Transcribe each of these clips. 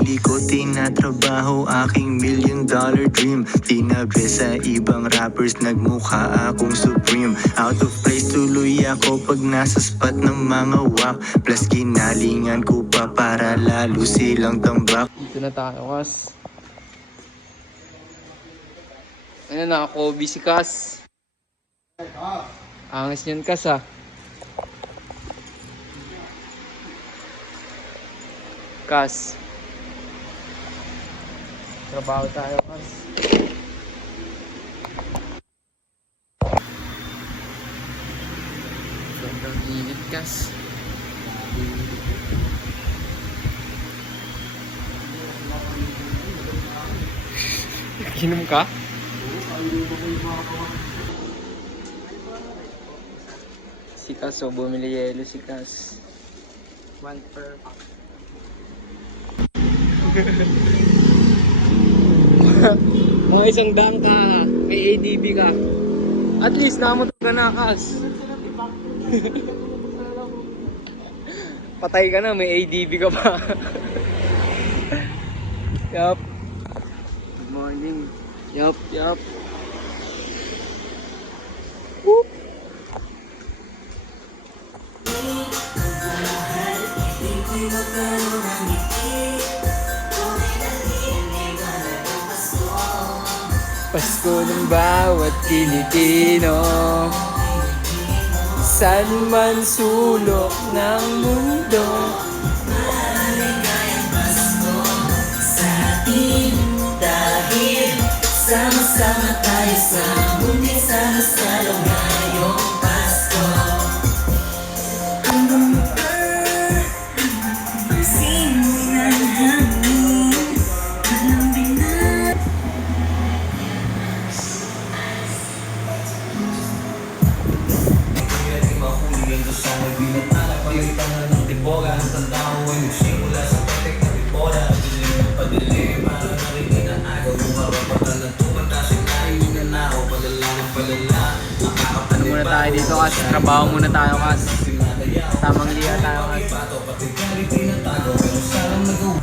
sarili ko tinatrabaho, aking $1,000,000 dream. Tinabi sa ibang rappers, nagmukha akong supreme. Out of place tuloy ako pag nasa spot ng mga wak. Plus ginalingan ko pa para lalo silang tambak. Dito na tayo, Kas. Ano, naka-Kobe si Kas. Angas yun, Kas, ah. Kas. Trabaho tayo, Kas. Sobrang init, Kas. Inom ka? Si Kas, o bumili yelo si Kas. 1 per pack. Mga 100 ka, may ADB ka. At least namotor ka na, Kas. Patay ka na, may ADB ka pa. Yup. Good morning. Yup. Whoop. Pasko ng bawat Pilipino, saan man sulok ng mundo. Maligayang Pasko sa atin, dahil sama-sama tayo sa mundi, sama-sama ngayong Pasko. Simoy ng hangin, malambing na. Ano muna tayo dito, Kas? Trabaho muna tayo, Kas. Tamang liya tayo, Kas.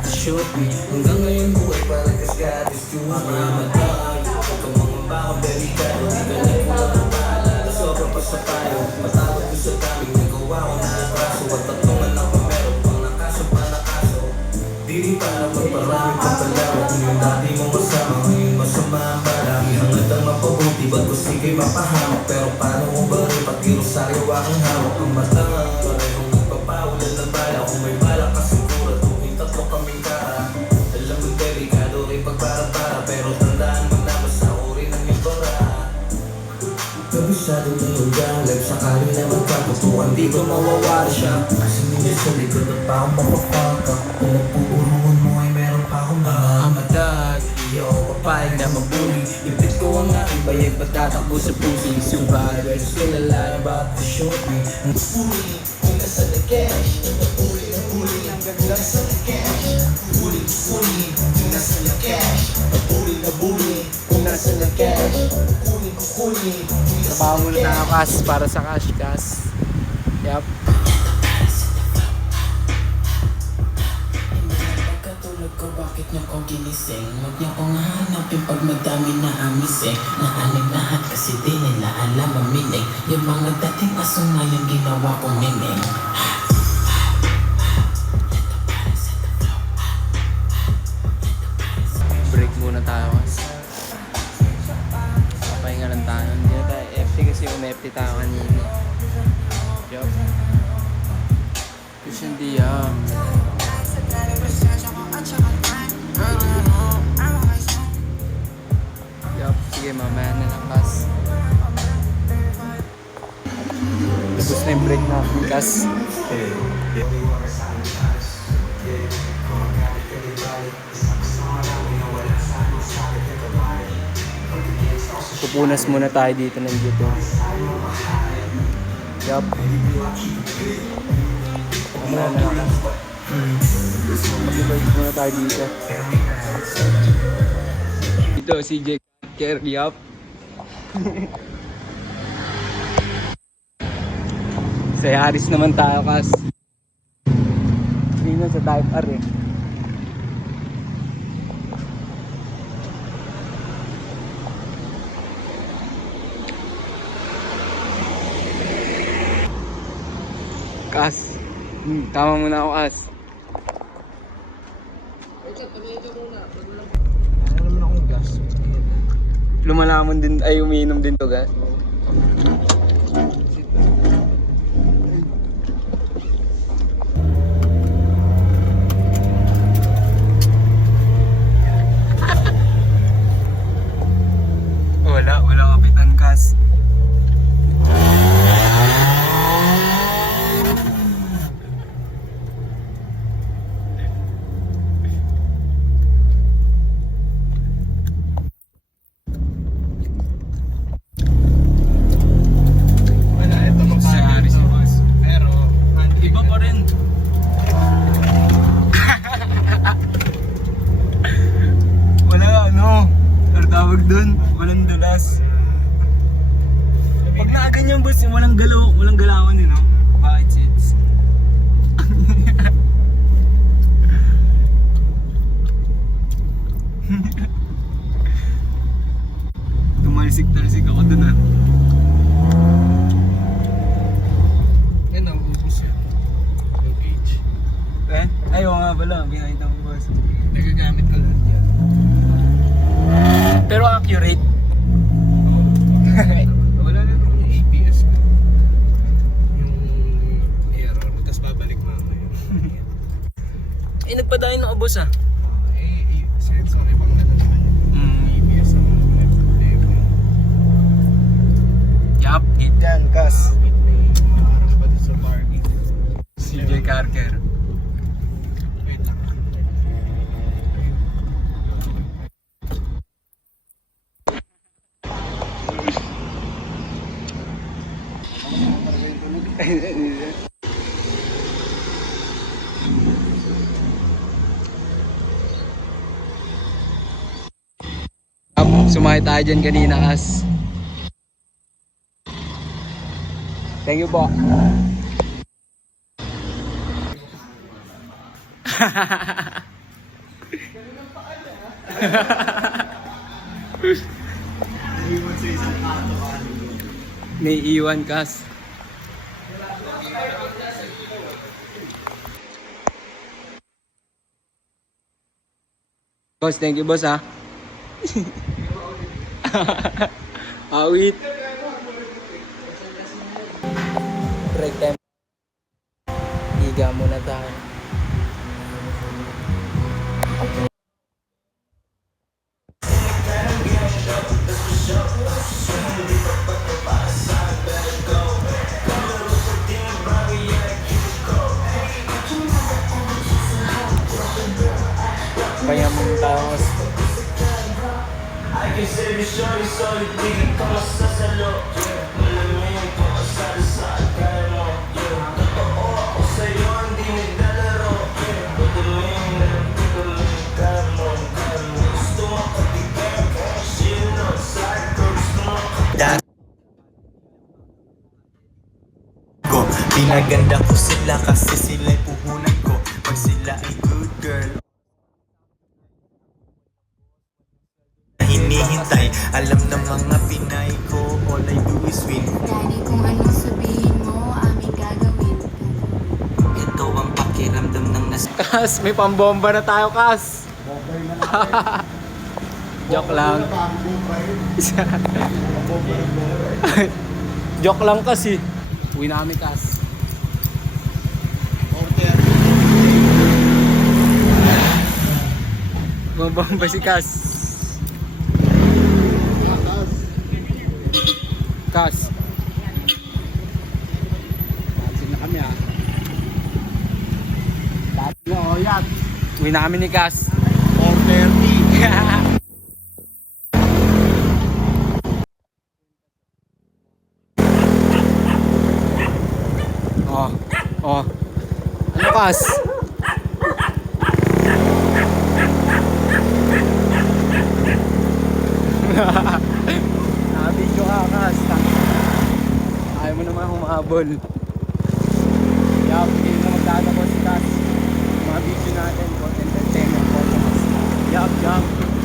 Shoot me hanggang ngayon buhay parang kasgatis yung mga mata. Ikaw mga baka delikado, di ka nagpapapala. Sobrang pa sa tayo, matawag ko sa taming nagawa ko na atraso. At tatlong anak ko meron pang nakaso pa nakaso. Di rin para magparami ka pala. Kung yung dati mong kasama, ngayon masama ang parami. Hangad ang mapabuti, ba't ko sige mapahamak. Pero paano kung ba rin pati rosaryo akong hawak. Ang mata, parehong nagpapawalan ng bala. Kung may bala ka siguro, tatlo kaming kara. Alam mo delikado rin pagpara-para, pero tandaan mo na masao rin ang iyong para. Kabisado na yung galag, sakali na magkaputukan, di ko mawawala siya. Kasi hindi sa likod at pa akong mapapaka. Kung nagpupuruan mo ay meron pa akong Amadag, iyo ako papayag na mabuli. Ipit ko ang aking bayag, patatakbo sa puso. Survivors still alive about to shoot me. Ang puli, kung nasa na cash. Puli na puli, hanggang nasa na cash. Puli, kung nasa na cash. Puli na puli, kung nasa na cash. Puli. trabaho muna tayo, Kas, para sa cash, Kas. Yup. Pagkatulog ko, bakit niyo ko ginising? Huwag niyo kong hahanapin pag madami na amising. Naanig lahat kasi di nila alam maminig. Yung mga dating aso na yung ginawa kong mining. Break muna tayo, Kas. Pahinga lang tayo. Hindi na tayo FT kasi umFT tayo kanina. Yup. Christian Diam. Yup. Sige, mamaya na lang, Kas. Tapos na yung break natin, Kas. Pupunas muna tayo dito ng dito. Yup. Mamaya na lang. Mag-break muna tayo dito. Ito si Jake Kerr. Yup. Sa Yaris naman tayo, Kas. Hindi na sa Type R eh. Kas. Tama muna ako, Kas. Ano naman akong gas? Lumalamon din, ay umiinom din to, Kas. Wala kapitan, Kas. Wala, ito Sari si boss. Pero, Iba pa rin. Wala ano. Ano tawag dun? Walang dulas. Pag nakaganyan boss, walang galaw, walang galawan no? Bakit sits? Tumalsik-talsik ako dun ah. yan, nauubos yan. Yung age. Eh? Ayaw nga pala, binakita mo boss. Nagagamit ko lang yan. Pero accurate. Wala na naman yung ABS ko. Yung error mo, tapos babalik mamaya. Eh, nagpadayon ako boss ah. Sensor, ibang na naman yung ABS ang may problema. Yup, hit yan, Kas. May maharap pa doon sa parking. CJ Carker. Wait lang. Sumakay tayo dyan kanina, Kas. Thank you po. May iwan, Kas. Boss, thank you boss ha. Awit. Break time. Higa muna tayo. Pahinga muna tayo. Pinaganda ko sila kasi sila'y puhunan ko. Pag sila ay good girl na hinihintay, alam ng mga Pinay ko, all I do is win. Daddy, kung anong sabihin mo, aming gagawin. Ito ang pakiramdam ng Kas, may pambomba na tayo, Kas. Joke lang. Joke lang kasi. Uwi na kami, Kas. Mabomba si Kas. Kas. Tapos na kami ha. Tapos na o yan. Uwi na kami ni Kas. 4:30. Oh. Ano, Kas? Nakabidyo ka, Kas. Ayaw mo naman humahabol. Yup, hindi na magtatapos, Kas. Mga video natin, content entertainment podcast. Yup.